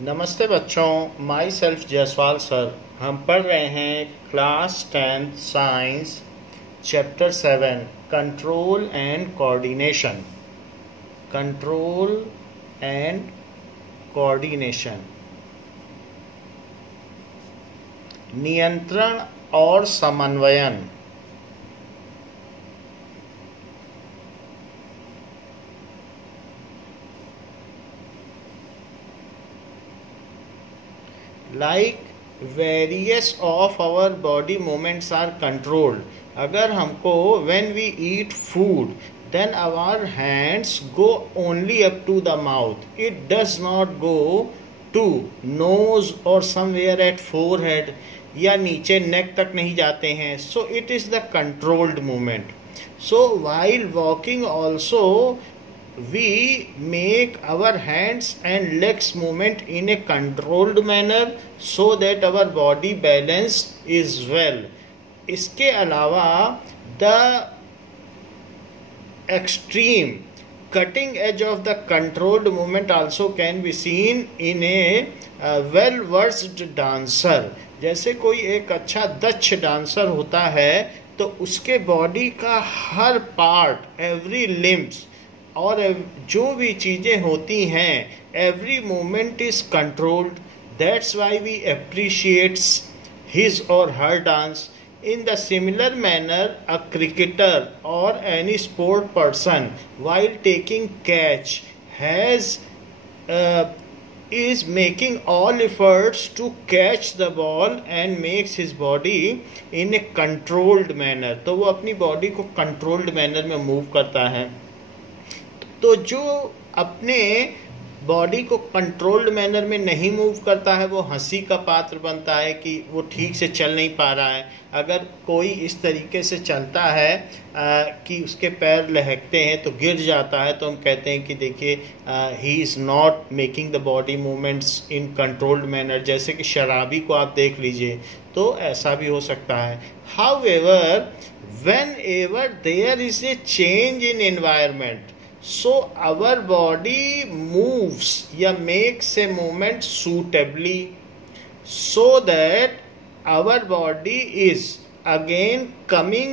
नमस्ते बच्चों, my self Jaiswal sir. हम पढ़ रहे हैं class 10 science chapter 7 control and coordination. Control and coordination, नियंत्रण और समन्वयन। Like various of our body movements are controlled. अगर हमको when we eat food then our hands go only up to the mouth, it does not go to nose और somewhere at forehead, या नीचे neck तक नहीं जाते हैं। So it is the controlled movement. So while walking also we make our hands and legs movement in a controlled manner so that our body balance is well. इसके अलावा the extreme cutting edge of the controlled movement also can be seen in a well versed dancer. जैसे कोई एक अच्छा दक्ष dancer होता है तो उसके बॉडी का हर पार्ट, एवरी लिम्स और जो भी चीजें होती हैं, every movement is controlled. That's why we appreciates his और her dance. In the similar manner, a cricketer or any sport person, while taking catch, is making all efforts to catch the ball and makes his body in a controlled manner. तो वो अपनी body को controlled manner में move करता है। तो जो अपने बॉडी को कंट्रोल्ड मैनर में नहीं मूव करता है वो हंसी का पात्र बनता है कि वो ठीक से चल नहीं पा रहा है। अगर कोई इस तरीके से चलता है कि उसके पैर लहकते हैं तो गिर जाता है, तो हम कहते हैं कि देखिए he is not making the body movements in controlled manner. जैसे कि शराबी को आप देख लीजिए तो ऐसा भी हो सकता है। However whenever there is a change in environment, so our body moves या makes a movement suitably so that our body is again coming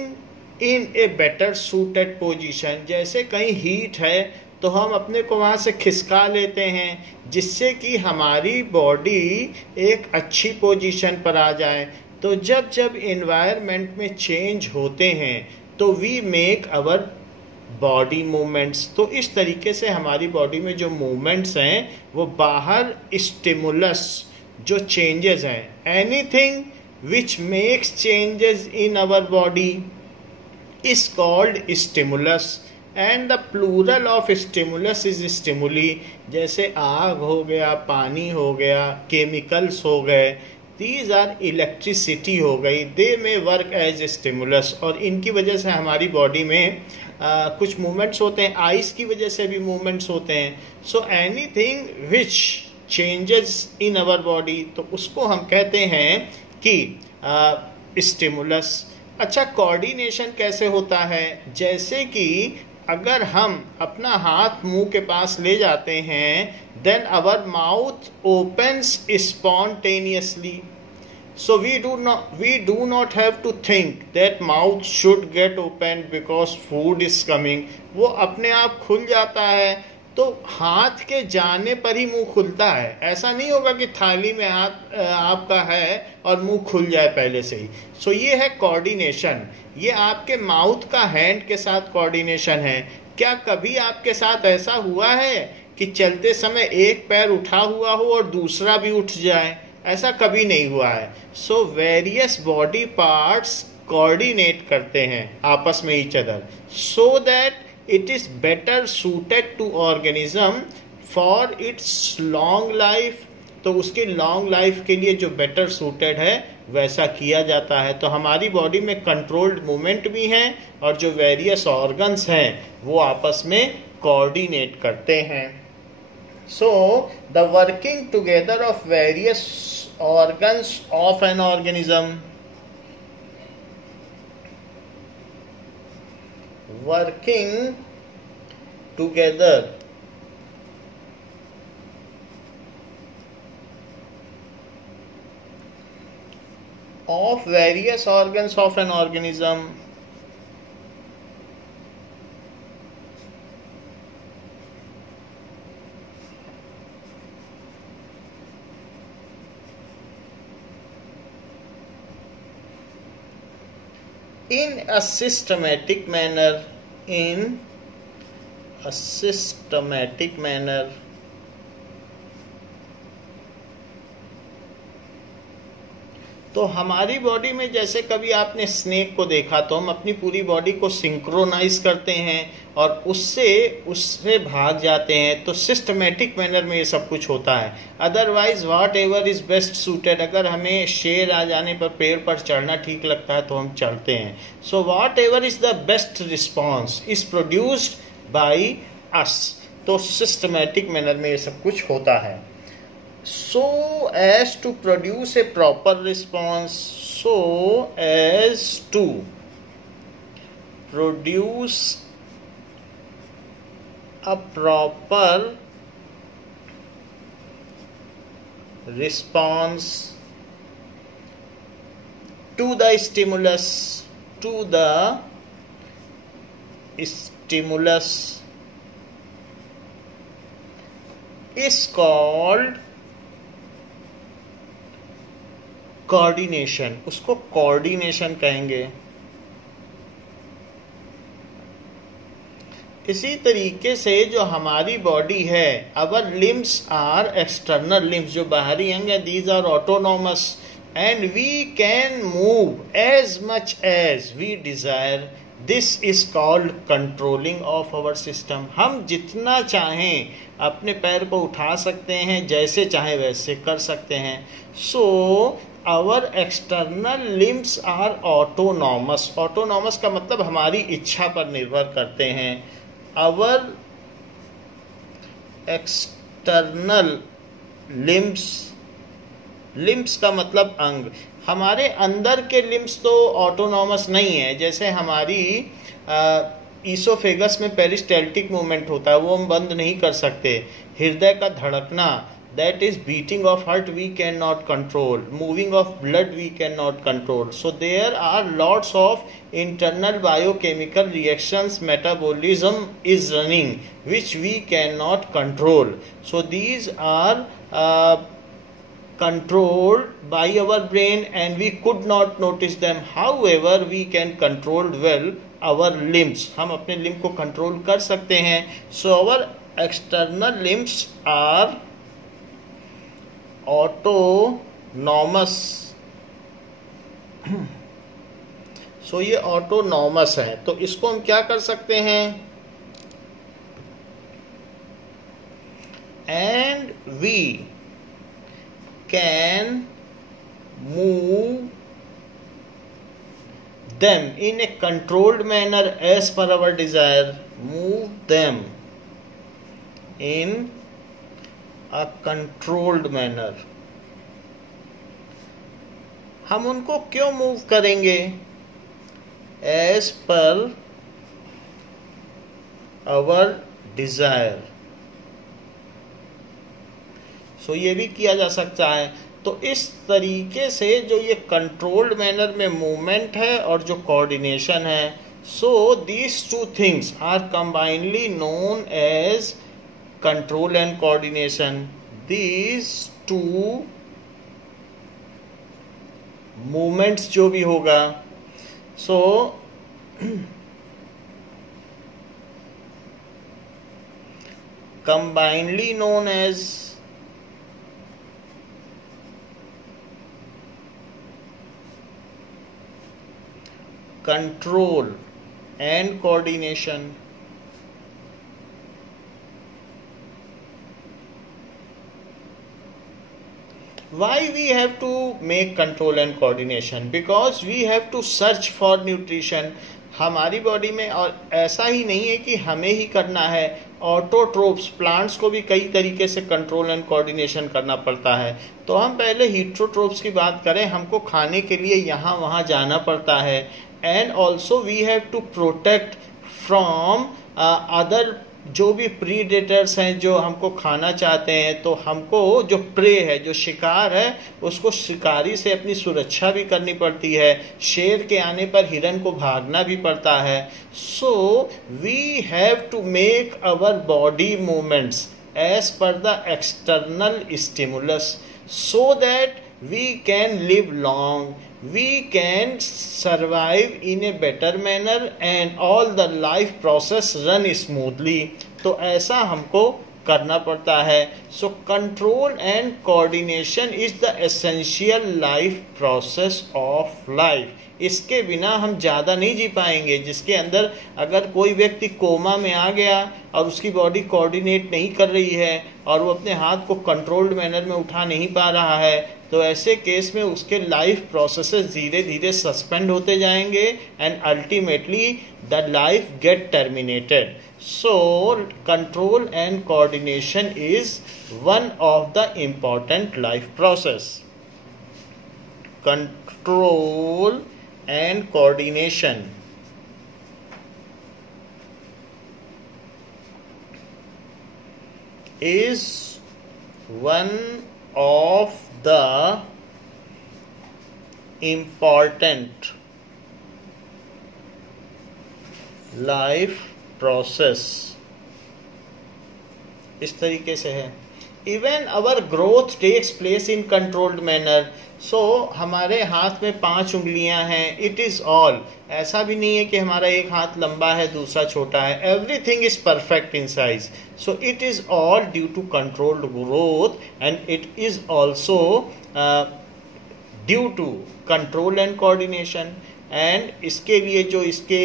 in a better suited position. जैसे कहीं हीट है तो हम अपने को वहाँ से खिसका लेते हैं जिससे कि हमारी बॉडी एक अच्छी पोजीशन पर आ जाए। तो जब जब एनवायरनमेंट में चेंज होते हैं तो we make our body movements. तो इस तरीके से हमारी बॉडी में जो मूवमेंट्स हैं वो बाहर स्टिमुलस, जो चेंजेस हैं, anything which makes changes in our body is called stimulus and the plural of stimulus is stimuli. जैसे आग हो गया, पानी हो गया, केमिकल्स हो गए, दीज आर इलेक्ट्रिसिटी हो गई, दे में वर्क एज स्टिमुलस। और इनकी वजह से हमारी बॉडी में कुछ मूवमेंट्स होते हैं, आइस की वजह से भी मूवमेंट्स होते हैं। So anything which changes in our body, तो उसको हम कहते हैं कि स्टिमुलस। अच्छा, कोऑर्डिनेशन कैसे होता है? जैसे कि अगर हम अपना हाथ मुंह के पास ले जाते हैं then our mouth opens spontaneously. So we do not have to think that mouth should get opened because food is coming. वो अपने आप खुल जाता है। तो हाथ के जाने पर ही मुंह खुलता है। ऐसा नहीं होगा कि थाली में हाथ आपका है और मुंह खुल जाए पहले से ही। सो ये है कोऑर्डिनेशन। ये आपके माउथ का हैंड के साथ कोऑर्डिनेशन है। क्या कभी आपके साथ ऐसा हुआ है कि चलते समय एक पैर उठा हुआ हो और दूसरा भी उठ जाए? ऐसा कभी नहीं हुआ है। So various body parts coordinate करते हैं आपस में each other so that it is better suited to organism for its long life. तो उसकी लॉन्ग लाइफ के लिए जो बेटर सूटेड है वैसा किया जाता है। तो हमारी बॉडी में कंट्रोल्ड मूवमेंट भी हैं और जो वेरियस ऑर्गन्स हैं वो आपस में कोऑर्डिनेट करते हैं। So the working together of various organs of an organism, working together of various organs of an organism. In a systematic manner, in a systematic manner. तो हमारी बॉडी में जैसे कभी आपने स्नेक को देखा तो हम अपनी पूरी बॉडी को सिंक्रोनाइज करते हैं और उससे भाग जाते हैं, तो सिस्टमेटिक मैनर में ये सब कुछ होता है. Otherwise what ever is best suited, अगर हमें शेर आ जाने पर पेड़ पर चढ़ना ठीक लगता है तो हम चढ़ते हैं. So what ever is the best response is produced by us. तो सिस्टमेटिक मैनर में ये सब कुछ होता है. So as to produce a proper response, so as to produce a proper response to the stimulus, is called coordination. उसको coordination कहेंगे. इसी तरीके से जो हमारी बॉडी है, our limbs are external limbs, जो बाहरी अंग है, these are autonomous and we can move as much as we desire. This is called controlling of our system. हम जितना चाहें अपने पैर को उठा सकते हैं, जैसे चाहे वैसे कर सकते हैं. So our external limbs are autonomous. Autonomous का मतलब हमारी इच्छा पर निर्भर करते हैं. आवर एक्सटर्नल लिम्स का मतलब अंग. हमारे अंदर के लिम्स तो ऑटोनॉमस नहीं है. जैसे हमारी ईसोफेगस में पेरिस्टाल्टिक मूवमेंट होता है, वो हम बंद नहीं कर सकते. हृदय का धड़कना, that is beating of heart, we cannot control. Moving of blood we cannot control. So there are lots of internal biochemical reactions, metabolism is running, which we cannot control. So these are controlled by our brain and we could not notice them. However, we can control well our limbs. हम अपने limb को control कर सकते हैं. So our external limbs are autonomous. So ये autonomous है. तो इसको हम क्या कर सकते हैं? And we can move them in a controlled manner as per our desire. Move them in a controlled manner. हम उनको क्यों मूव करेंगे? As per our desire. So ये भी किया जा सकता है. तो इस तरीके से जो ये कंट्रोल्ड मैनर में मूवमेंट है और जो कोऑर्डिनेशन है, so these two things are combinedly known as control and coordination. These two movements जो भी होगा, so combinedly known as control and coordination. Why we have to make control and coordination? Because we have to search for nutrition. हमारी body में, और ऐसा ही नहीं है कि हमें ही करना है, ऑटोट्रोप्स प्लांट्स को भी कई तरीके से कंट्रोल एंड कोऑर्डिनेशन करना पड़ता है. तो हम पहले हीट्रोट्रोप्स की बात करें, हमको खाने के लिए यहाँ वहाँ जाना पड़ता है. And also we have to protect from other जो भी प्रीडेटर्स हैं जो हमको खाना चाहते हैं, तो हमको जो प्रे है, जो शिकार है, उसको शिकारी से अपनी सुरक्षा भी करनी पड़ती है। शेर के आने पर हिरन को भागना भी पड़ता है। So we have to make our body movements as per the external stimulus so that we can live long, we can survive in a better manner and all the life process run smoothly। तो ऐसा हमको करना पड़ता है। So control and coordination is the essential life process of life. इसके बिना हम ज़्यादा नहीं जी पाएंगे। जिसके अंदर अगर कोई व्यक्ति कोमा में आ गया और उसकी बॉडी कोऑर्डिनेट नहीं कर रही है और वो अपने हाथ को कंट्रोल्ड मैनर में उठा नहीं पा रहा है, तो ऐसे केस में उसके लाइफ प्रोसेसेस धीरे धीरे सस्पेंड होते जाएंगे and ultimately the life gate terminated. So control and coordination is one of the important life process. Control and coordination is one of the important life process। इस तरीके से है। Even our growth takes place in controlled manner। सो हमारे हाथ में 5 उंगलियां हैं। It is all, ऐसा भी नहीं है कि हमारा एक हाथ लंबा है दूसरा छोटा है। Everything is perfect in size. So it is all due to controlled growth and it is also due to control and coordination. And इसके लिए जो इसके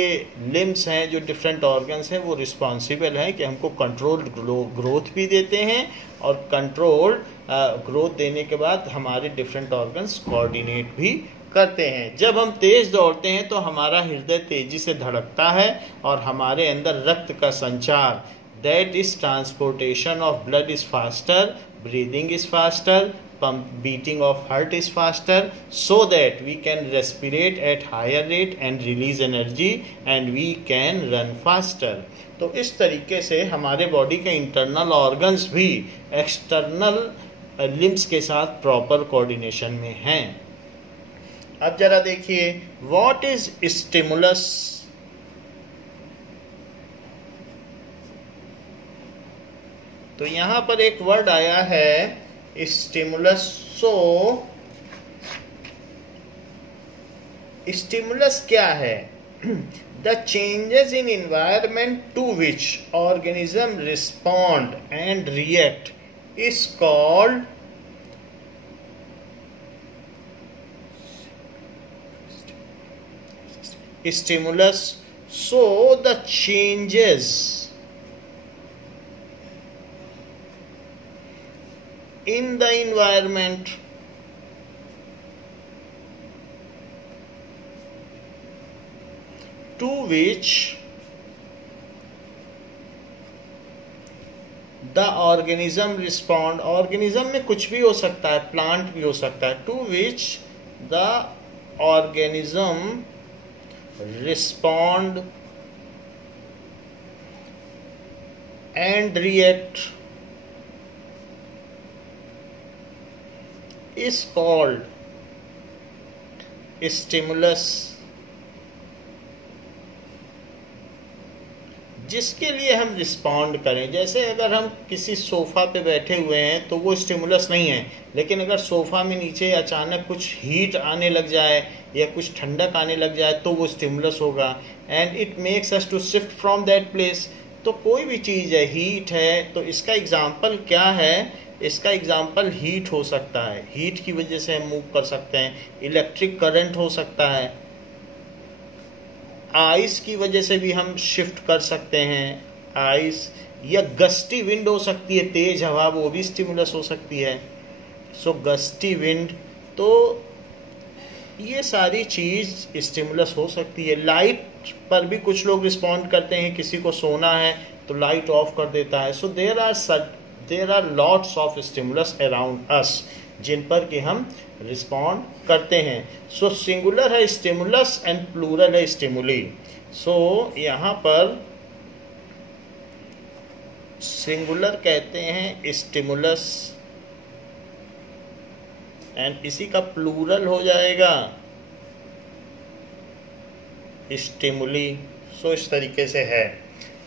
लिम्स हैं, जो डिफरेंट ऑर्गन्स हैं, वो रिस्पॉन्सिबल हैं कि हमको कंट्रोल्ड ग्रोथ भी देते हैं और कंट्रोल ग्रोथ देने के बाद हमारे डिफरेंट ऑर्गन्स कोऑर्डिनेट भी करते हैं। जब हम तेज दौड़ते हैं तो हमारा हृदय तेजी से धड़कता है और हमारे अंदर रक्त का संचार, that is transportation of blood is faster, breathing is faster, pump beating of heart is faster, so that we can respirate at higher rate and release energy and we can run faster। तो इस तरीके से हमारे body के internal organs भी external limbs के साथ proper coordination में हैं। अब जरा देखिए, व्हाट इज स्टिमुलस। तो यहां पर एक वर्ड आया है स्टिमुलस। सो स्टिमुलस क्या है? The changes in environment to which organism respond and react is called stimulus। So the changes in the environment to which the organism respond। organism में कुछ भी हो सकता है, प्लांट भी हो सकता है। to which the organism respond and react is called stimulus। जिसके लिए हम रिस्पॉन्ड करें। जैसे अगर हम किसी सोफा पे बैठे हुए हैं तो वो स्टिमुलस नहीं है, लेकिन अगर सोफा में नीचे अचानक कुछ हीट आने लग जाए या कुछ ठंडक आने लग जाए तो वो स्टिमुलस होगा। And it makes us to shift from that place. तो कोई भी चीज़ है, हीट है, तो इसका एग्जाम्पल क्या है? इसका एग्जाम्पल हीट हो सकता है। हीट की वजह से हम मूव कर सकते हैं। इलेक्ट्रिक करंट हो सकता है। आइस की वजह से भी हम शिफ्ट कर सकते हैं। आइस या गस्टी विंड हो सकती है, तेज हवा, वो भी स्टिमुलस हो सकती है। सो गस्टी विंड, तो ये सारी चीज़ स्टिमुलस हो सकती है। लाइट पर भी कुछ लोग रिस्पॉन्ड करते हैं। किसी को सोना है तो लाइट ऑफ कर देता है। So there are lots of stimulus around us जिन पर कि हम रिस्पॉन्ड करते हैं। सो सिंगुलर है स्टिमुलस एंड प्लूरल है स्टिमुली। सो यहाँ पर सिंगुलर कहते हैं स्टिमुलस, एंड इसी का प्लूरल हो जाएगा स्टिमुली। सो इस तरीके से है।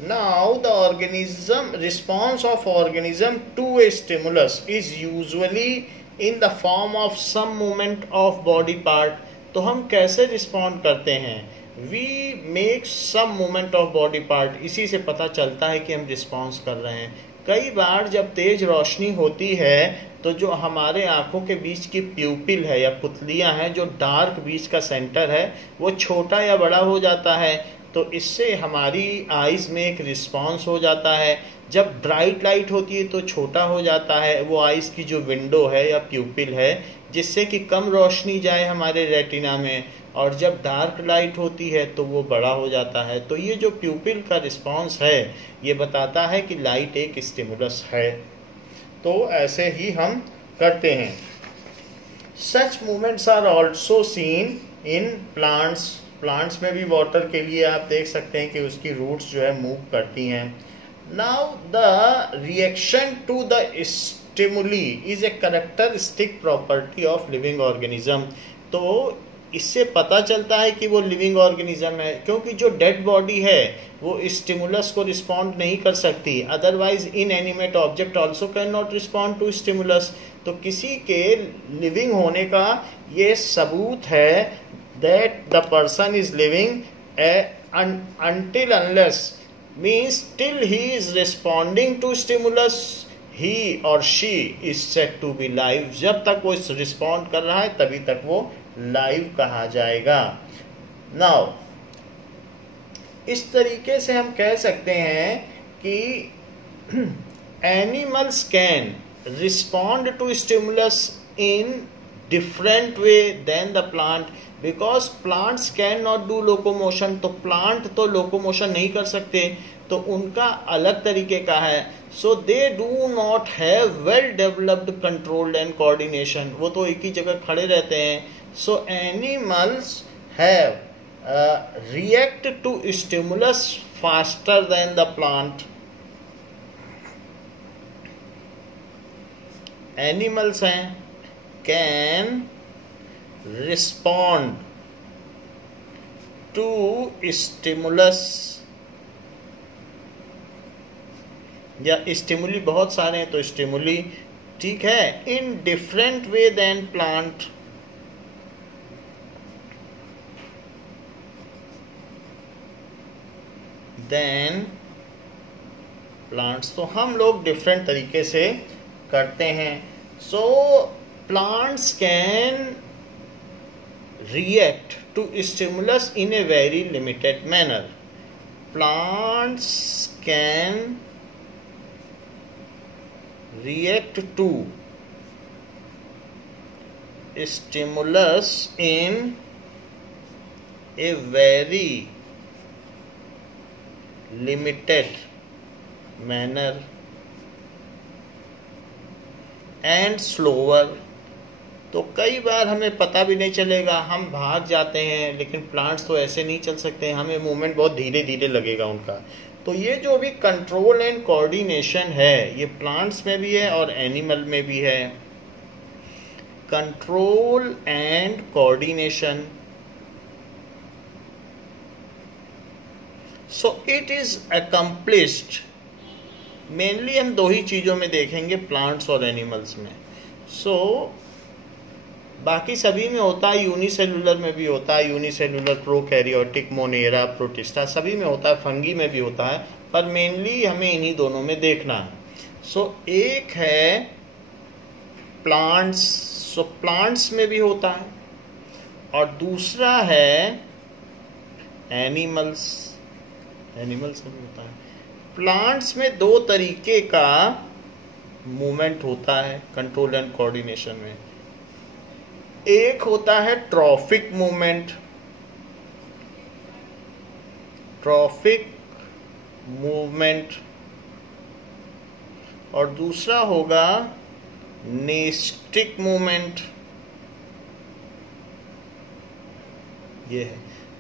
Now the organism response of organism to a stimulus is usually in the form of some movement of body part. तो हम कैसे रिस्पॉन्ड करते हैं? We make some movement of body part. इसी से पता चलता है कि हम रिस्पॉन्स कर रहे हैं। कई बार जब तेज रोशनी होती है तो जो हमारे आंखों के बीच की प्यूपिल है या पुतलियां हैं, जो डार्क बीच का सेंटर है, वो छोटा या बड़ा हो जाता है। तो इससे हमारी आईज में एक रिस्पॉन्स हो जाता है। जब ब्राइट लाइट होती है तो छोटा हो जाता है वो आईज की जो विंडो है या प्यूपिल है, जिससे कि कम रोशनी जाए हमारे रेटिना में। और जब डार्क लाइट होती है तो वो बड़ा हो जाता है। तो ये जो प्यूपिल का रिस्पॉन्स है ये बताता है कि लाइट एक स्टिमुलस है। तो ऐसे ही हम करते हैं। Such movements are also seen in plants. Plants में भी वाटर के लिए आप देख सकते हैं कि उसकी रूट्स जो है मूव करती हैं। Now the reaction to the stimuli is a characteristic property of living organism. तो इससे पता चलता है कि वो लिविंग ऑर्गेनिज्म है, क्योंकि जो डेड बॉडी है वो स्टिमुलस को रिस्पॉन्ड नहीं कर सकती। Otherwise inanimate object also can not respond to stimulus. तो किसी के लिविंग होने का ये सबूत है that the person is living until unless means till he is responding to stimulus, he or she is said to be live। जब तक वो रिस्पॉन्ड कर रहा है तभी तक वो लाइव कहा जाएगा। नाउ इस तरीके से हम कह सकते हैं कि animals can respond to stimulus in different way then the plant, because plants can not do locomotion. तो प्लांट तो लोकोमोशन नहीं कर सकते, तो उनका अलग तरीके का है। So they do not have well developed controlled and coordination. वो तो एक ही जगह खड़े रहते हैं। So animals have react to stimulus faster than the plant. Animals हैं can respond to stimulus, या स्टिमुली बहुत सारे हैं तो स्टिमुली ठीक है, in different way then plant. Then plants तो हम लोग डिफरेंट तरीके से करते हैं। So plants can react to stimulus in a very limited manner. Plants can react to stimulus in a very limited manner and slower। तो कई बार हमें पता भी नहीं चलेगा, हम भाग जाते हैं, लेकिन प्लांट्स तो ऐसे नहीं चल सकते, हमें मूवमेंट बहुत धीरे धीरे लगेगा उनका। तो ये जो भी कंट्रोल एंड कोऑर्डिनेशन है ये प्लांट्स में भी है और एनिमल में भी है। Control and coordination, so it is accomplished mainly हम दो ही चीजों में देखेंगे, प्लांट्स और एनिमल्स में। सो बाकी सभी में होता है, यूनिसेलुलर में भी होता है, यूनिसेलुलर प्रोकैरियोटिक, मोनेरा, प्रोटिस्टा सभी में होता है, फंगी में भी होता है, पर मेनली हमें इन्हीं दोनों में देखना है। सो एक है प्लांट्स, सो प्लांट्स में भी होता है, और दूसरा है एनिमल्स, एनिमल्स में भी होता है। प्लांट्स में दो तरीके का मूवमेंट होता है कंट्रोल एंड कोऑर्डिनेशन में। एक होता है ट्रॉफिक मूवमेंट, ट्रॉफिक मूवमेंट, और दूसरा होगा नेस्टिक मूवमेंट। ये है।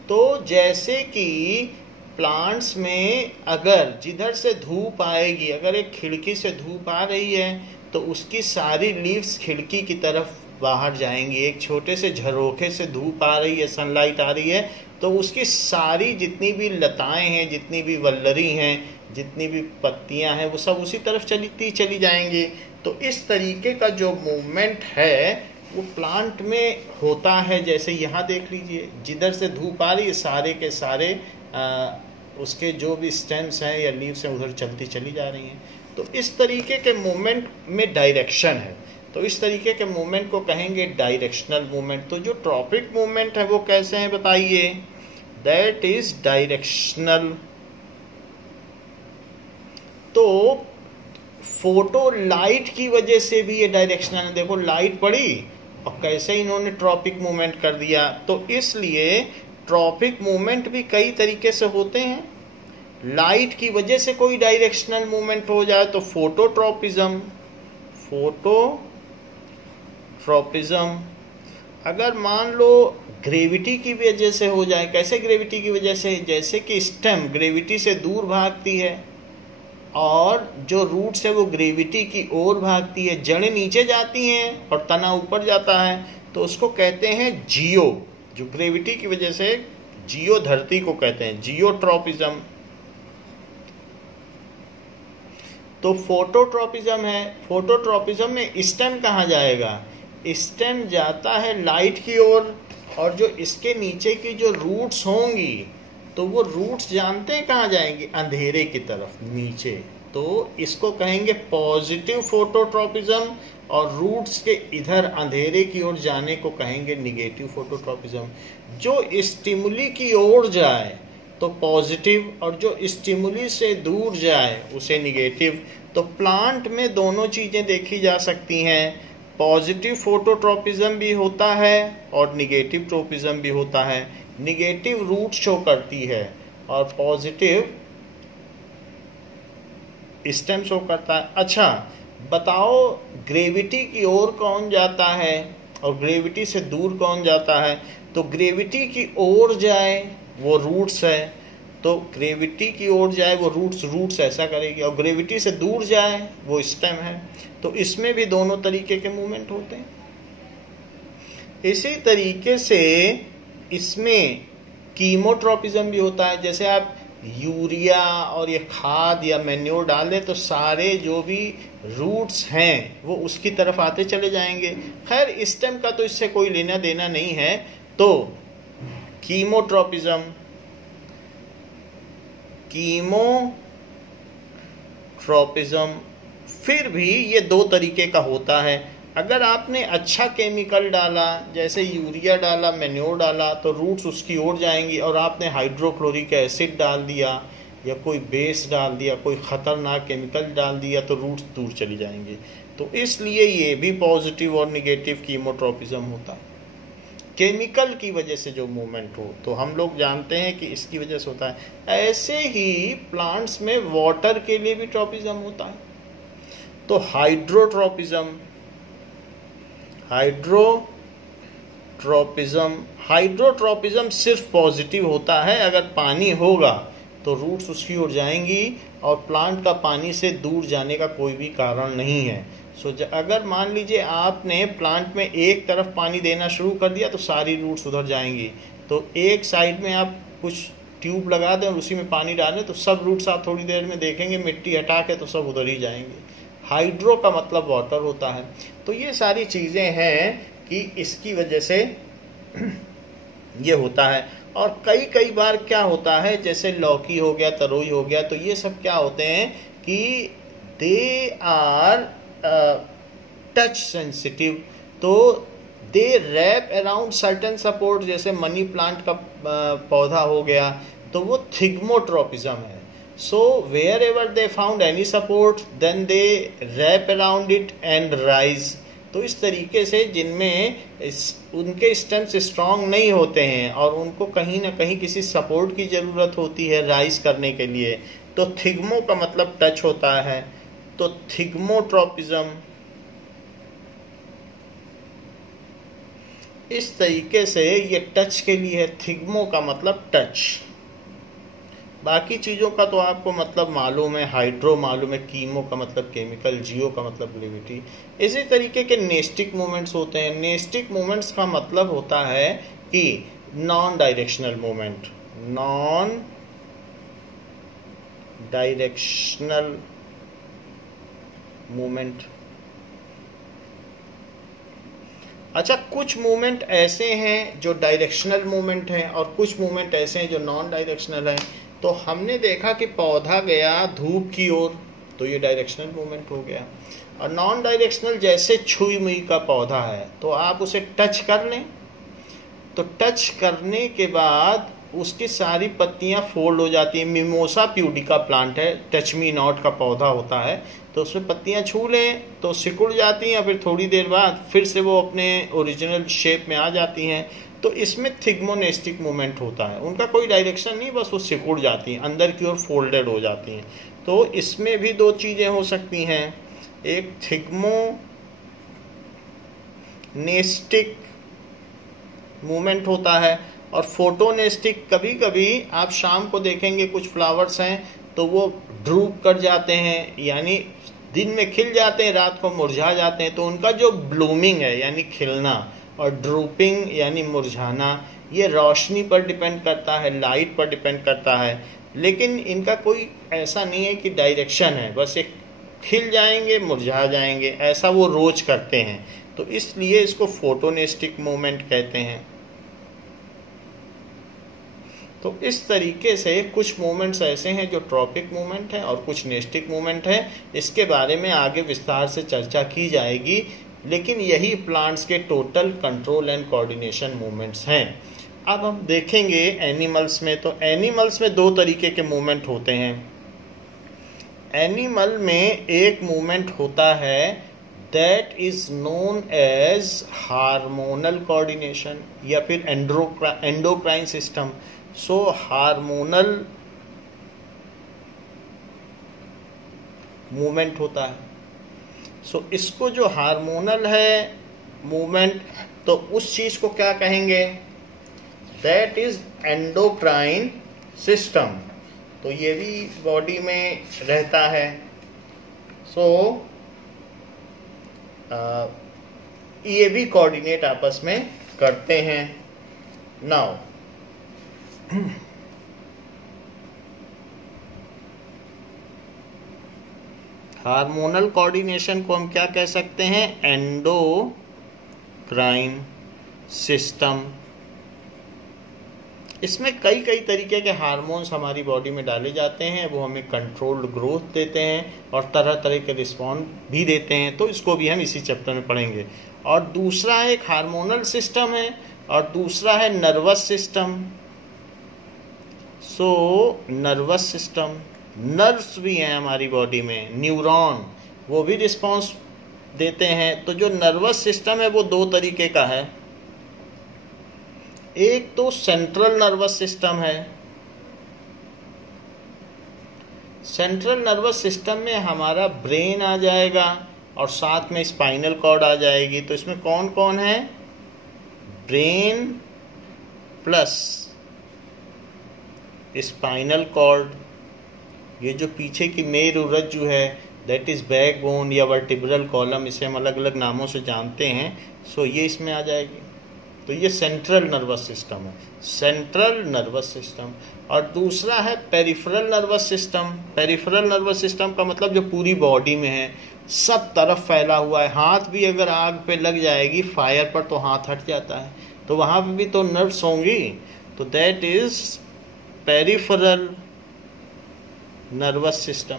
तो जैसे कि प्लांट्स में अगर जिधर से धूप आएगी, अगर एक खिड़की से धूप आ रही है तो उसकी सारी लीव्स खिड़की की तरफ बाहर जाएंगी। एक छोटे से झरोखे से धूप आ रही है, सनलाइट आ रही है, तो उसकी सारी जितनी भी लताएं हैं, जितनी भी वल्लरी हैं, जितनी भी पत्तियां हैं, वो सब उसी तरफ चली जाएंगी। तो इस तरीके का जो मूवमेंट है वो प्लांट में होता है। जैसे यहाँ देख लीजिए, जिधर से धूप आ रही है सारे के सारे उसके जो भी स्टेम्स हैं या लीव्स हैं उधर चलती चली जा रही हैं। तो इस तरीके के मूवमेंट में डायरेक्शन है, तो इस तरीके के मूवमेंट को कहेंगे डायरेक्शनल मूवमेंट। तो जो ट्रॉपिक मूवमेंट है वो कैसे है बताइए? That is directional. तो फोटो लाइट की वजह से भी ये डायरेक्शनल है। देखो लाइट पड़ी और कैसे इन्होंने ट्रॉपिक मूवमेंट कर दिया। तो इसलिए ट्रॉपिक मूवमेंट भी कई तरीके से होते हैं। लाइट की वजह से कोई डायरेक्शनल मूवमेंट हो जाए तो फोटोट्रॉपिज्म। अगर मान लो ग्रेविटी की वजह से हो जाए, कैसे ग्रेविटी की वजह से? जैसे कि स्टेम ग्रेविटी से दूर भागती है और जो रूट्स है वो ग्रेविटी की ओर भागती है, जड़ें नीचे जाती हैं और तना ऊपर जाता है, तो उसको कहते हैं जियो। जो ग्रेविटी की वजह से जियो धरती को कहते हैं, जियोट्रॉपिज्म। तो फोटोट्रॉपिज्म है। फोटोट्रॉपिज्म में स्टेम कहाँ जाएगा? स्टेम जाता है लाइट की ओर, और जो इसके नीचे की जो रूट्स होंगी तो वो रूट्स जानते हैं कहाँ जाएंगी? अंधेरे की तरफ, नीचे। तो इसको कहेंगे पॉजिटिव फोटोट्रॉपिज्म, और रूट्स के इधर अंधेरे की ओर जाने को कहेंगे निगेटिव फोटोट्रॉपिज्म। जो स्टिमुली की ओर जाए तो पॉजिटिव, और जो स्टिमुली से दूर जाए उसे निगेटिव। तो प्लांट में दोनों चीजें देखी जा सकती हैं। पॉजिटिव फोटोट्रॉपिज्म भी होता है और निगेटिव ट्रोपिज्म भी होता है। निगेटिव रूट शो करती है और पॉजिटिव स्टेम शो करता है। अच्छा बताओ, ग्रेविटी की ओर कौन जाता है और ग्रेविटी से दूर कौन जाता है? तो ग्रेविटी की ओर जाए वो रूट्स है, तो ग्रेविटी की ओर जाए वो रूट्स ऐसा करेगी, और ग्रेविटी से दूर जाए वो स्टेम है। तो इसमें भी दोनों तरीके के मूवमेंट होते हैं। इसी तरीके से इसमें कीमोट्रॉपिज्म भी होता है। जैसे आप यूरिया और ये खाद या मैन्योर डाल दें तो सारे जो भी रूट्स हैं वो उसकी तरफ आते चले जाएंगे। खैर स्टेम का तो इससे कोई लेना देना नहीं है। तो कीमोट्रॉपिज्म फिर भी ये दो तरीके का होता है। अगर आपने अच्छा केमिकल डाला, जैसे यूरिया डाला, मैन्योर डाला, तो रूट्स उसकी ओर जाएंगी, और आपने हाइड्रोक्लोरिक एसिड डाल दिया या कोई बेस डाल दिया, कोई खतरनाक केमिकल डाल दिया, तो रूट्स दूर चली जाएंगी। तो इसलिए ये भी पॉजिटिव और निगेटिव कीमोट्रॉपिज्म होता है। केमिकल की वजह से जो मूवमेंट हो तो हम लोग जानते हैं कि इसकी वजह से होता है। ऐसे ही प्लांट्स में वाटर के लिए भी ट्रॉपिज्म होता है। तो हाइड्रोट्रॉपिज्म सिर्फ पॉजिटिव होता है। अगर पानी होगा तो रूट्स उसकी ओर जाएंगी और प्लांट का पानी से दूर जाने का कोई भी कारण नहीं है। अगर मान लीजिए आपने प्लांट में एक तरफ पानी देना शुरू कर दिया तो सारी रूट्स उधर जाएंगी। तो एक साइड में आप कुछ ट्यूब लगा दें और उसी में पानी डालें तो सब रूट्स आप थोड़ी देर में देखेंगे मिट्टी हटा के तो सब उधर ही जाएंगे। हाइड्रो का मतलब वाटर होता है। तो ये सारी चीज़ें हैं कि इसकी वजह से ये होता है। और कई बार क्या होता है, जैसे लौकी हो गया, तरोई हो गया, तो ये सब क्या होते हैं कि दे आर टच सेंसिटिव। तो they wrap around certain support. जैसे मनी प्लांट का पौधा हो गया तो वो थिग्मोट्रॉपिज्म है। So wherever they found any support then they wrap around it and rise. तो इस तरीके से जिनमें उनके स्टेम्स स्ट्रांग नहीं होते हैं और उनको कहीं ना कहीं किसी सपोर्ट की ज़रूरत होती है राइज करने के लिए, तो थिग्मो का मतलब टच होता है। तो थिग्मोट्रॉपिज्म इस तरीके से ये टच के लिए है। थिग्मो का मतलब टच। बाकी चीज़ों का तो आपको मतलब मालूम है, हाइड्रो मालूम है, कीमो का मतलब केमिकल, जियो का मतलब ग्रेविटी। इसी तरीके के नेस्टिक मूवमेंट्स होते हैं। नेस्टिक मूवमेंट्स का मतलब होता है कि non directional movement, non directional movement. अच्छा, कुछ मूवमेंट ऐसे हैं जो डायरेक्शनल मूवमेंट हैं और कुछ मूवमेंट ऐसे हैं जो नॉन डायरेक्शनल हैं। तो हमने देखा कि पौधा गया धूप की ओर, तो ये डायरेक्शनल मूवमेंट हो गया। और नॉन डायरेक्शनल, जैसे छुई मुई का पौधा है तो आप उसे टच कर लें, तो टच करने के बाद उसकी सारी पत्तियां फोल्ड हो जाती हैं। मिमोसा प्यूडिका प्लांट है, टच मी नॉट का पौधा होता है, तो उसमें पत्तियां छू लें तो सिकुड़ जाती हैं, फिर थोड़ी देर बाद फिर से वो अपने ओरिजिनल शेप में आ जाती हैं। तो इसमें थिग्मोनेस्टिक मूवमेंट होता है, उनका कोई डायरेक्शन नहीं, बस वो सिकुड़ जाती हैं, अंदर की ओर फोल्डेड हो जाती हैं। तो इसमें भी दो चीज़ें हो सकती हैं, एक थिग्मोनेस्टिक मूवमेंट होता है और फोटोनेस्टिक। कभी कभी आप शाम को देखेंगे कुछ फ्लावर्स हैं तो वो ड्रूप कर जाते हैं, यानी दिन में खिल जाते हैं, रात को मुरझा जाते हैं। तो उनका जो ब्लूमिंग है यानी खिलना, और ड्रूपिंग यानी मुरझाना, ये रोशनी पर डिपेंड करता है, लाइट पर डिपेंड करता है। लेकिन इनका कोई ऐसा नहीं है कि डायरेक्शन है, बस एक खिल जाएंगे मुरझा जाएंगे, ऐसा वो रोज करते हैं। तो इसलिए इसको फोटोनेस्टिक मूवमेंट कहते हैं। तो इस तरीके से कुछ मूवमेंट्स ऐसे हैं जो ट्रॉपिक मूवमेंट है और कुछ नेस्टिक मूवमेंट है। इसके बारे में आगे विस्तार से चर्चा की जाएगी, लेकिन यही प्लांट्स के total control and coordination movements हैं। अब हम देखेंगे एनिमल्स में। तो एनिमल्स में दो तरीके के मूवमेंट होते हैं। एनिमल में एक मूवमेंट होता है that is known as hormonal coordination या फिर endocrine system. So hormonal movement होता है। सो इसको जो हार्मोनल है मूवमेंट, तो उस चीज को क्या कहेंगे? That is endocrine system. तो ये भी बॉडी में रहता है। सो ये भी कोऑर्डिनेट आपस में करते हैं। नाउ हार्मोनल कोऑर्डिनेशन को हम क्या कह सकते हैं? Endocrine system. इसमें कई कई तरीके के हार्मोन्स हमारी बॉडी में डाले जाते हैं, वो हमें कंट्रोल्ड ग्रोथ देते हैं और तरह तरह के रिस्पॉन्स भी देते हैं। तो इसको भी हम इसी चैप्टर में पढ़ेंगे। और दूसरा एक हार्मोनल सिस्टम है और दूसरा है nervous system. So nervous system, nerves भी हैं हमारी बॉडी में, न्यूरॉन, वो भी रिस्पॉन्स देते हैं। तो जो नर्वस सिस्टम है वो दो तरीके का है। एक तो सेंट्रल नर्वस सिस्टम है। सेंट्रल नर्वस सिस्टम में हमारा ब्रेन आ जाएगा और साथ में स्पाइनल कॉर्ड आ जाएगी। तो इसमें कौन कौन है? ब्रेन प्लस स्पाइनल कॉर्ड, ये जो पीछे की मेरुरज्जु है दैट इज बैकबोन या वर्टिब्रल कॉलम, इसे हम अलग अलग नामों से जानते हैं। सो ये इसमें आ जाएगी। तो ये सेंट्रल नर्वस सिस्टम है, सेंट्रल नर्वस सिस्टम। और दूसरा है peripheral nervous system. Peripheral nervous system का मतलब जो पूरी बॉडी में है, सब तरफ फैला हुआ है। हाथ भी अगर आग पे लग जाएगी फायर पर तो हाथ हट जाता है, तो वहाँ पे भी तो नर्व्स होंगी। तो that is peripheral nervous system.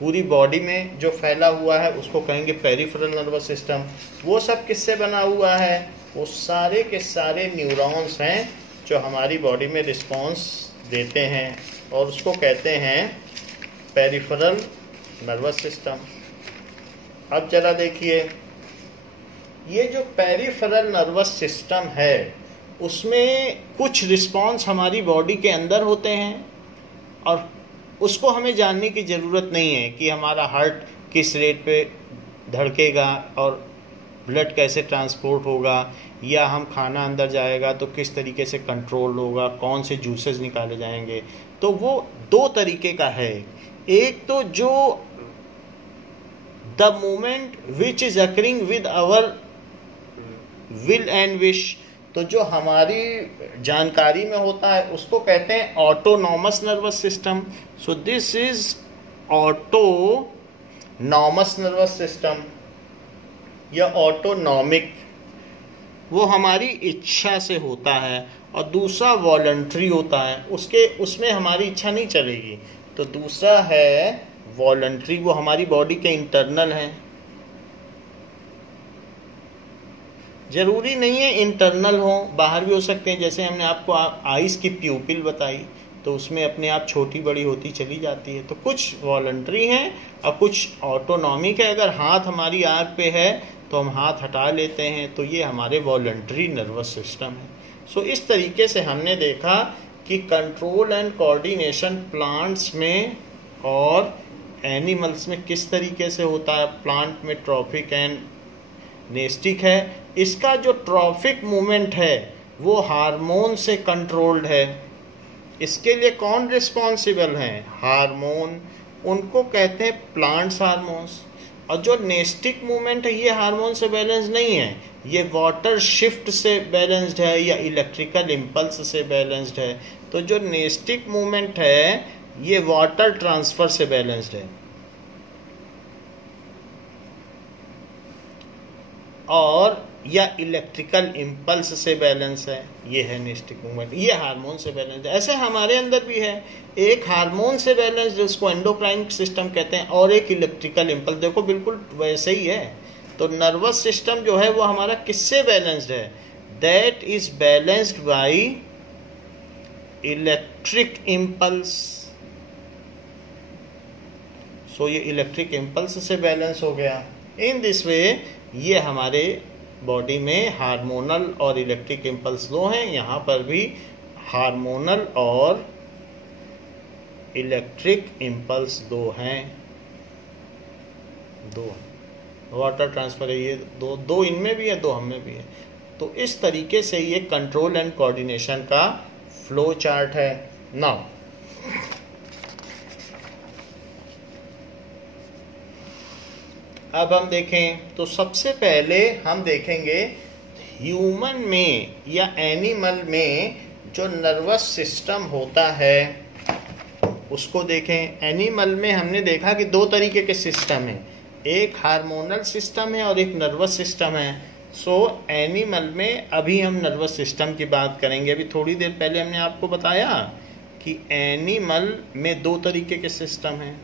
पूरी बॉडी में जो फैला हुआ है उसको कहेंगे पेरिफेरल नर्वस सिस्टम। वो सब किससे बना हुआ है? वो सारे के सारे न्यूरॉन्स हैं जो हमारी बॉडी में रिस्पॉन्स देते हैं और उसको कहते हैं पेरिफेरल नर्वस सिस्टम। अब जरा देखिए, ये जो पेरिफेरल नर्वस सिस्टम है उसमें कुछ रिस्पॉन्स हमारी बॉडी के अंदर होते हैं और उसको हमें जानने की ज़रूरत नहीं है कि हमारा हार्ट किस रेट पे धड़केगा और ब्लड कैसे ट्रांसपोर्ट होगा, या हम खाना अंदर जाएगा तो किस तरीके से कंट्रोल होगा, कौन से जूसेस निकाले जाएंगे। तो वो दो तरीके का है। एक तो जो the moment which is occurring with our will and wish, तो जो हमारी जानकारी में होता है उसको कहते हैं autonomous nervous system. So this is autonomous nervous system या ऑटोनॉमिक, वो हमारी इच्छा से होता है। और दूसरा वॉलंटरी होता है, उसमें हमारी इच्छा नहीं चलेगी। तो दूसरा है वॉलंटरी, वो हमारी बॉडी के इंटरनल है। जरूरी नहीं है इंटरनल हो, बाहर भी हो सकते हैं। जैसे हमने आपको आइस की प्यूपिल बताई, तो उसमें अपने आप छोटी बड़ी होती चली जाती है। तो कुछ वॉलंटरी हैं और कुछ ऑटोनॉमिक है। अगर हाथ हमारी आँख पे है तो हम हाथ हटा लेते हैं, तो ये हमारे वॉलंटरी नर्वस सिस्टम है। सो इस तरीके से हमने देखा कि कंट्रोल एंड कोऑर्डिनेशन प्लांट्स में और एनिमल्स में किस तरीके से होता है। प्लांट में ट्रॉफिक एंड नेस्टिक है। इसका जो ट्रॉफिक मूवमेंट है वो हार्मोन से कंट्रोल्ड है। इसके लिए कौन रिस्पॉन्सिबल हैं? हार्मोन, उनको कहते हैं प्लांट्स हार्मोन्स। और जो नेस्टिक मूवमेंट है ये हार्मोन से बैलेंस नहीं है, ये वाटर शिफ्ट से बैलेंस्ड है या इलेक्ट्रिकल इम्पल्स से बैलेंस्ड है। तो जो नेस्टिक मूवमेंट है ये वाटर ट्रांसफर से बैलेंस्ड है और या इलेक्ट्रिकल इम्पल्स से बैलेंस है। ये है नेस्टिक मूवमेंट, ये हार्मोन से बैलेंस है। ऐसे हमारे अंदर भी है, एक हार्मोन से बैलेंस जिसको एंडोक्राइन सिस्टम कहते हैं, और एक इलेक्ट्रिकल इम्पल्स। देखो बिल्कुल वैसे ही है। तो नर्वस सिस्टम जो है वो हमारा किससे बैलेंस्ड है? That is balanced by electric impulse. So ये इलेक्ट्रिक इम्पल्स से बैलेंस हो गया। इन दिस वे ये हमारे बॉडी में हार्मोनल और इलेक्ट्रिक इम्पल्स दो हैं। यहाँ पर भी हार्मोनल और इलेक्ट्रिक इम्पल्स दो हैं। दो वाटर ट्रांसफर है, ये दो इनमें भी है, दो हम में भी है। तो इस तरीके से ये कंट्रोल एंड कोऑर्डिनेशन का फ्लो चार्ट है। नाउ अब हम देखें तो सबसे पहले हम देखेंगे ह्यूमन में या एनिमल में जो नर्वस सिस्टम होता है उसको देखें। एनिमल में हमने देखा कि दो तरीके के सिस्टम हैं, एक हार्मोनल सिस्टम है और एक नर्वस सिस्टम है। सो एनिमल में अभी हम नर्वस सिस्टम की बात करेंगे। अभी थोड़ी देर पहले हमने आपको बताया कि एनिमल में दो तरीके के सिस्टम हैं,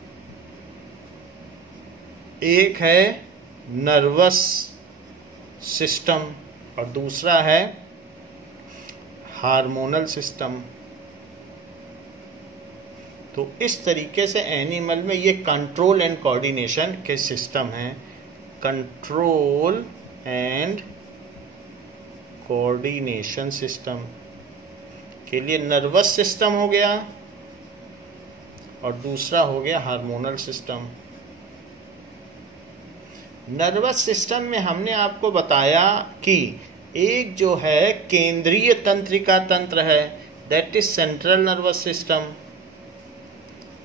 एक है नर्वस सिस्टम और दूसरा है हार्मोनल सिस्टम। तो इस तरीके से एनिमल में ये कंट्रोल एंड कोऑर्डिनेशन के सिस्टम हैं। कंट्रोल एंड कोऑर्डिनेशन सिस्टम के लिए नर्वस सिस्टम हो गया और दूसरा हो गया हार्मोनल सिस्टम। नर्वस सिस्टम में हमने आपको बताया कि एक जो है केंद्रीय तंत्रिका तंत्र है, that is central nervous system.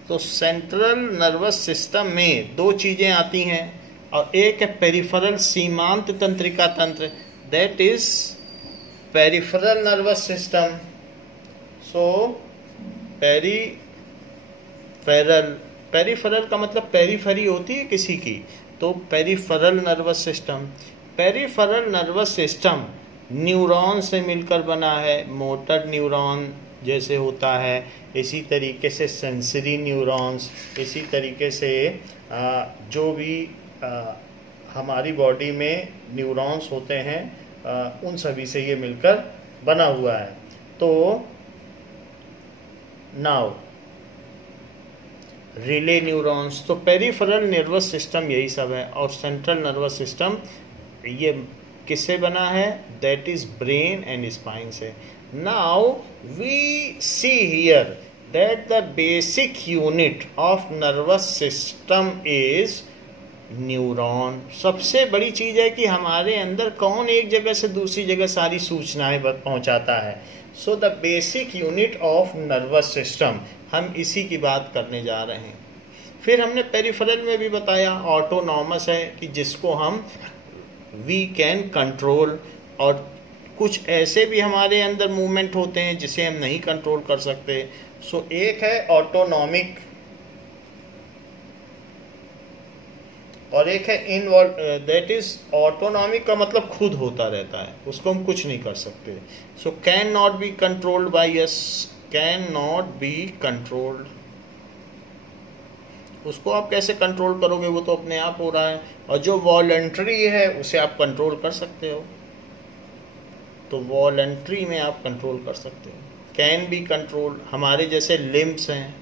तो सेंट्रल नर्वस सिस्टम में दो चीजें आती हैं और एक है पेरिफेरल सीमांत तंत्रिका तंत्र, that is peripheral nervous system. So peripheral का मतलब पेरीफेरी होती है किसी की, तो peripheral nervous system. Peripheral nervous system neuron से मिलकर बना है। मोटर न्यूरॉन जैसे होता है, इसी तरीके से सेंसरी न्यूरॉन्स, इसी तरीके से जो भी हमारी बॉडी में न्यूरॉन्स होते हैं उन सभी से ये मिलकर बना हुआ है। तो नाउ रिले न्यूरॉन्स, तो पेरिफेरल नर्वस सिस्टम यही सब है। और सेंट्रल नर्वस सिस्टम ये किससे बना है? That is brain and spine से। Now we see here that the basic unit of nervous system is neuron. सबसे बड़ी चीज़ है कि हमारे अंदर कौन एक जगह से दूसरी जगह सारी सूचनाएं पहुंचाता है। So the basic unit of nervous system, हम इसी की बात करने जा रहे हैं। फिर हमने पेरिफेरल में भी बताया ऑटोनॉमस है कि जिसको हम वी कैन कंट्रोल, और कुछ ऐसे भी हमारे अंदर मूवमेंट होते हैं जिसे हम नहीं कंट्रोल कर सकते। सो एक है ऑटोनॉमिक और एक है इनवॉल्व, दैट इज ऑटोनॉमिक का मतलब खुद होता रहता है, उसको हम कुछ नहीं कर सकते। So can not be controlled by us, can not be controlled, उसको आप कैसे कंट्रोल करोगे, वो तो अपने आप हो रहा है। और जो वॉलंटरी है उसे आप कंट्रोल कर सकते हो, तो वॉलंटरी में आप कंट्रोल कर सकते हो। कैन बी कंट्रोल, हमारे जैसे लिम्स हैं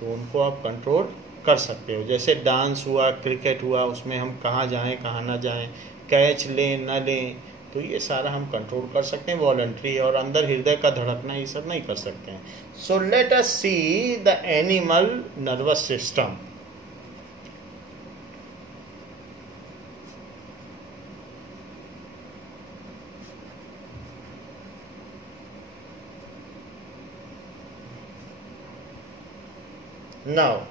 तो उनको आप कंट्रोल कर सकते हो। जैसे डांस हुआ, क्रिकेट हुआ, उसमें हम कहाँ जाएं कहाँ ना जाएं, कैच लें ना लें, तो ये सारा हम कंट्रोल कर सकते हैं, वॉलंटरी। और अंदर हृदय का धड़कना ये सब नहीं कर सकते हैं। So let us see the animal nervous system. Now,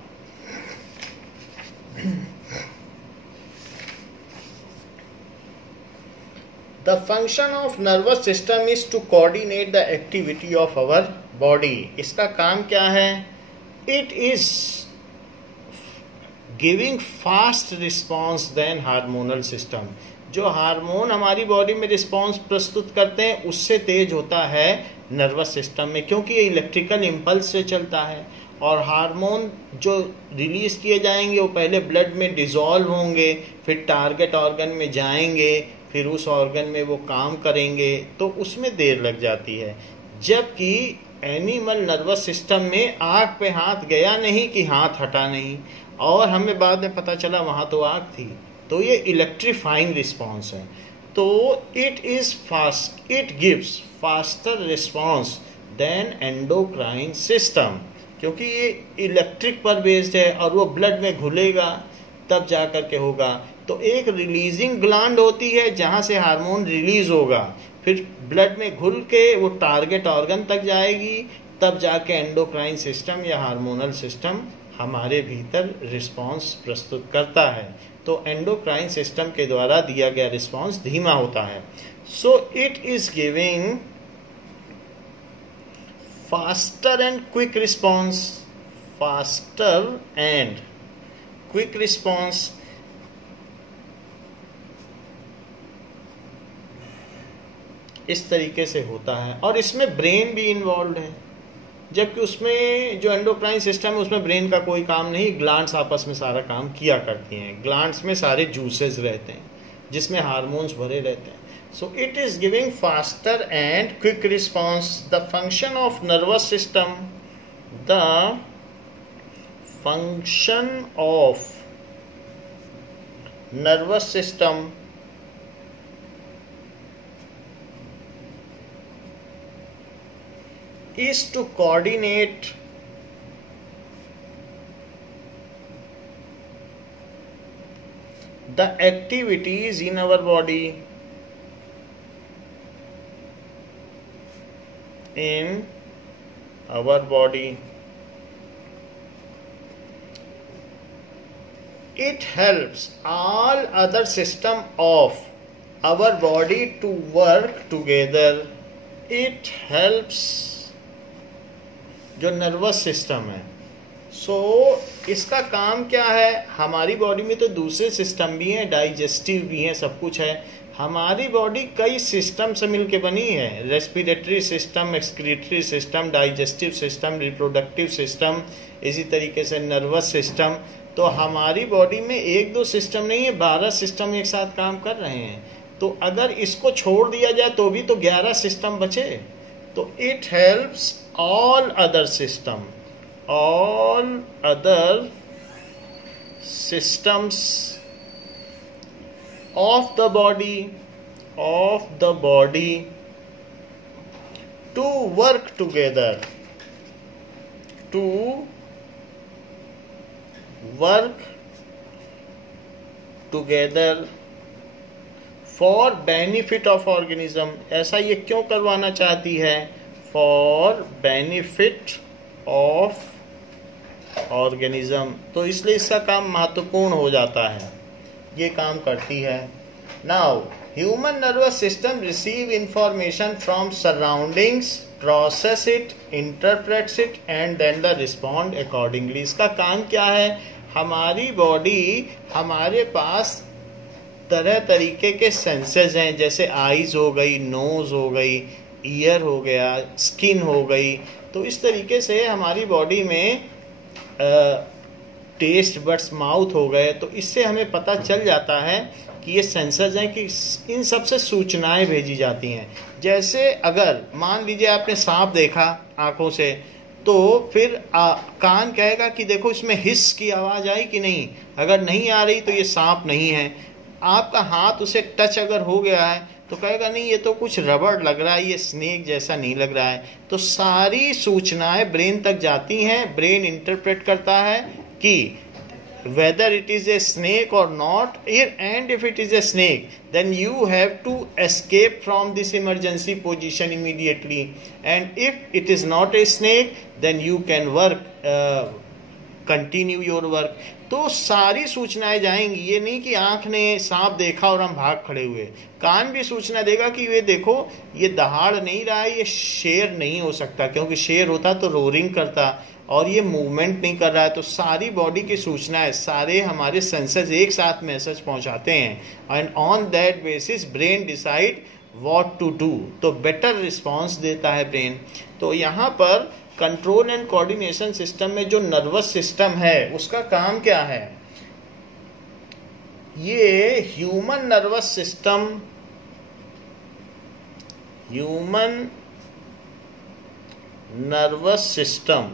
the function of nervous system is to coordinate the activity of our body. इसका काम क्या है? It is giving fast response than hormonal system. जो हार्मोन हमारी body में response प्रस्तुत करते हैं उससे तेज होता है नर्वस सिस्टम में, क्योंकि ये इलेक्ट्रिकल इम्पल्स से चलता है। और हार्मोन जो रिलीज किए जाएंगे वो पहले ब्लड में डिसॉल्व होंगे, फिर टारगेट ऑर्गन में जाएंगे, फिर उस ऑर्गन में वो काम करेंगे, तो उसमें देर लग जाती है। जबकि एनिमल नर्वस सिस्टम में आग पे हाथ गया नहीं कि हाथ हटा नहीं, और हमें बाद में पता चला वहाँ तो आग थी, तो ये इलेक्ट्रीफाइंग रिस्पॉन्स है। तो it is fast, it gives faster response than endocrine system, क्योंकि ये इलेक्ट्रिक पर बेस्ड है और वो ब्लड में घुलेगा तब जा कर के होगा। तो एक रिलीजिंग ग्लैंड होती है जहाँ से हार्मोन रिलीज होगा, फिर ब्लड में घुल के वो टारगेट ऑर्गन तक जाएगी, तब जाके एंडोक्राइन सिस्टम या हार्मोनल सिस्टम हमारे भीतर रिस्पॉन्स प्रस्तुत करता है। तो एंडोक्राइन सिस्टम के द्वारा दिया गया रिस्पॉन्स धीमा होता है। सो it is giving faster and quick response, faster and quick response। इस तरीके से होता है, और इसमें ब्रेन भी इन्वॉल्व है, जबकि उसमें जो एंडोक्राइन सिस्टम है उसमें ब्रेन का कोई काम नहीं, ग्लैंड्स आपस में सारा काम किया करती हैं। ग्लैंड्स में सारे जूसेस रहते हैं जिसमें हार्मोन्स भरे रहते हैं। So it is giving faster and quick response. The function of nervous system, the function of nervous system is to coordinate the activities in our body, in our body. It helps all other system of our body to work together. It helps जो nervous system है, इसका काम क्या है? हमारी body में तो दूसरे सिस्टम भी हैं, डाइजेस्टिव भी हैं, सब कुछ है। हमारी बॉडी कई सिस्टम से मिलके बनी है, respiratory system, excretory system, digestive system, reproductive system, इसी तरीके से नर्वस सिस्टम। तो हमारी बॉडी में एक दो सिस्टम नहीं है, 12 सिस्टम एक साथ काम कर रहे हैं। तो अगर इसको छोड़ दिया जाए तो भी तो 11 सिस्टम बचे। तो it helps all other system, all other systems of the body to work together, to work together for benefit of organism. ऐसा ये क्यों करवाना चाहती है? For benefit of organism. तो इसलिए इसका काम महत्वपूर्ण हो जाता है, ये काम करती है। Now human nervous system receive information from surroundings, process it, interprets it and then the respond accordingly. इसका काम क्या है? हमारी बॉडी, हमारे पास तरह तरीके के सेंसेस हैं, जैसे आईज हो गई, नोज हो गई, ईयर हो गया, स्किन हो गई। तो इस तरीके से हमारी बॉडी में टेस्ट बड्स, माउथ हो गए। तो इससे हमें पता चल जाता है कि ये सेंसर्स हैं, कि इन सब से सूचनाएं भेजी जाती हैं। जैसे अगर मान लीजिए आपने सांप देखा आंखों से, तो फिर कान कहेगा कि देखो इसमें हिस की आवाज़ आई कि नहीं। अगर नहीं आ रही तो ये सांप नहीं है। आपका हाथ उसे टच अगर हो गया है तो कहेगा नहीं ये तो कुछ रबड़ लग रहा है, ये स्नेक जैसा नहीं लग रहा है। तो सारी सूचनाएं ब्रेन तक जाती हैं। ब्रेन इंटरप्रेट करता है कि whether it is a snake or not, and if it is a snake, then you have to escape from this emergency position immediately, and if it is not a snake, then you can continue your work। तो सारी सूचनाएं जाएंगी। ये नहीं कि आंख ने सांप देखा और हम भाग खड़े हुए। कान भी सूचना देगा कि ये देखो ये दहाड़ नहीं रहा है, ये शेर नहीं हो सकता, क्योंकि शेर होता तो रोरिंग करता, और ये मूवमेंट नहीं कर रहा है। तो सारी बॉडी की सूचनाएं, सारे हमारे सेंसर्स एक साथ मैसेज पहुंचाते हैं, and on that basis brain decide what to do. तो बेटर रिस्पॉन्स देता है ब्रेन। तो यहाँ पर कंट्रोल एंड कोऑर्डिनेशन सिस्टम में जो नर्वस सिस्टम है उसका काम क्या है? ये human nervous system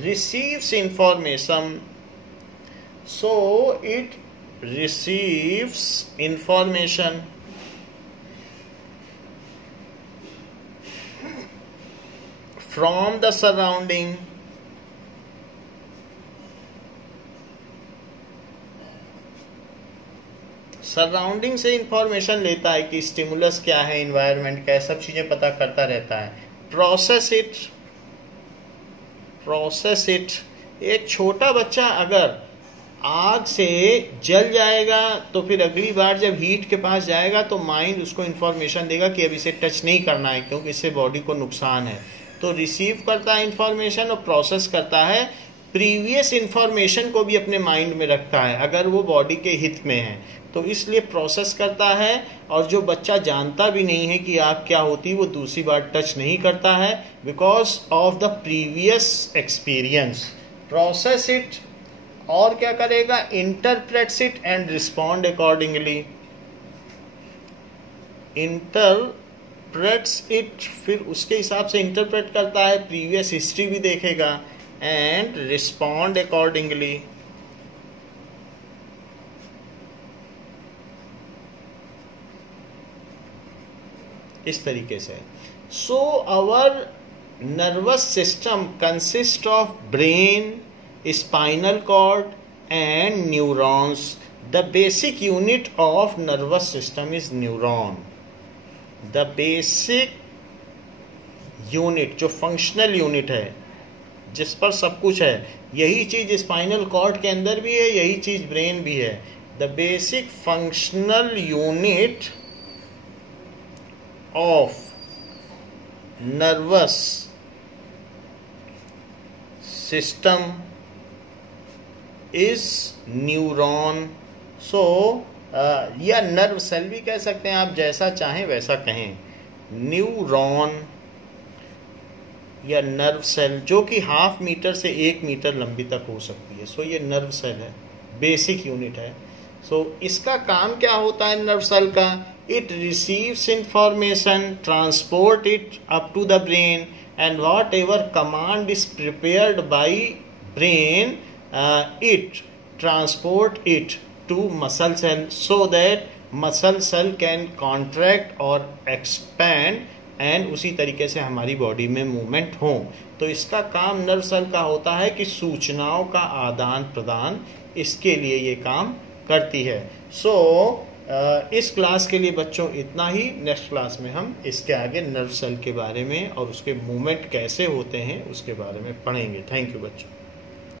receives information, so it receives information from the surrounding, surrounding से इंफॉर्मेशन लेता है कि स्टिमुलस क्या है, इन्वायरमेंट क्या है, सब चीजें पता करता रहता है। Process it. एक छोटा बच्चा अगर आग से जल जाएगा तो फिर अगली बार जब हीट के पास जाएगा तो माइंड उसको इन्फॉर्मेशन देगा कि अब इसे टच नहीं करना है, क्योंकि इससे बॉडी को नुकसान है। तो रिसीव करता है इंफॉर्मेशन और प्रोसेस करता है। प्रीवियस इंफॉर्मेशन को भी अपने माइंड में रखता है अगर वो बॉडी के हित में है, तो इसलिए प्रोसेस करता है। और जो बच्चा जानता भी नहीं है कि आग क्या होती, वो दूसरी बार टच नहीं करता है, because of the previous experience. Process it, और क्या करेगा? Interprets it and respond accordingly. Interprets it, फिर उसके हिसाब से इंटरप्रेट करता है, प्रीवियस हिस्ट्री भी देखेगा, एंड रिस्पॉन्ड अकॉर्डिंगली। इस तरीके से। So our nervous system consist of brain, spinal cord and neurons. The basic unit of nervous system is neuron. The basic unit, जो फंक्शनल यूनिट है, जिस पर सब कुछ है, यही चीज स्पाइनल कॉर्ड के अंदर भी है, यही चीज ब्रेन भी है। The basic functional unit of nervous system is neuron। so या नर्व सेल भी कह सकते हैं आप, जैसा चाहें वैसा कहें। न्यूरॉन या नर्व सेल, जो कि 0.5 मीटर से 1 मीटर लंबी तक हो सकती है। सो ये नर्व सेल है, बेसिक यूनिट है। सो इसका काम क्या होता है नर्व सेल का? It receives information, transport it up to the brain, and whatever command is prepared by brain, it transport it to muscle cell, so that muscle cell can contract or expand and उसी तरीके से हमारी body में movement हो। तो इसका काम nerve cell का होता है कि सूचनाओं का आदान प्रदान, इसके लिए ये काम करती है। इस क्लास के लिए बच्चों इतना ही। नेक्स्ट क्लास में हम इसके आगे नर्व सेल के बारे में और उसके मूवमेंट कैसे होते हैं उसके बारे में पढ़ेंगे। थैंक यू बच्चों।